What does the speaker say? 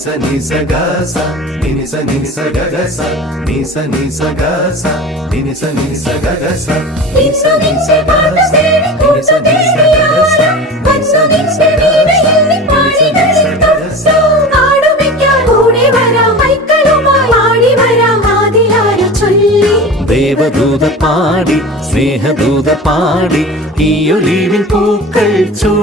sa ni sa ga sa ni sa ga ga sa ni sa ga sa ni sa ga ga sa ni sa പാത തേടി കൂട്ടു തേടിയാരാ മനസ്സു നിന്റെ വീണയിൽ പാടികളിൽ നാടുമിക്കാൻ കൂടെ വരാം മൈക്കളുമായി ആടി വരാം ആദിലാര ചൊല്ലി ദേവദൂത പാടി സ്നേഹദൂത പാടി ഈ ഒലിവിൻ പൂക്കൾ ചൂടി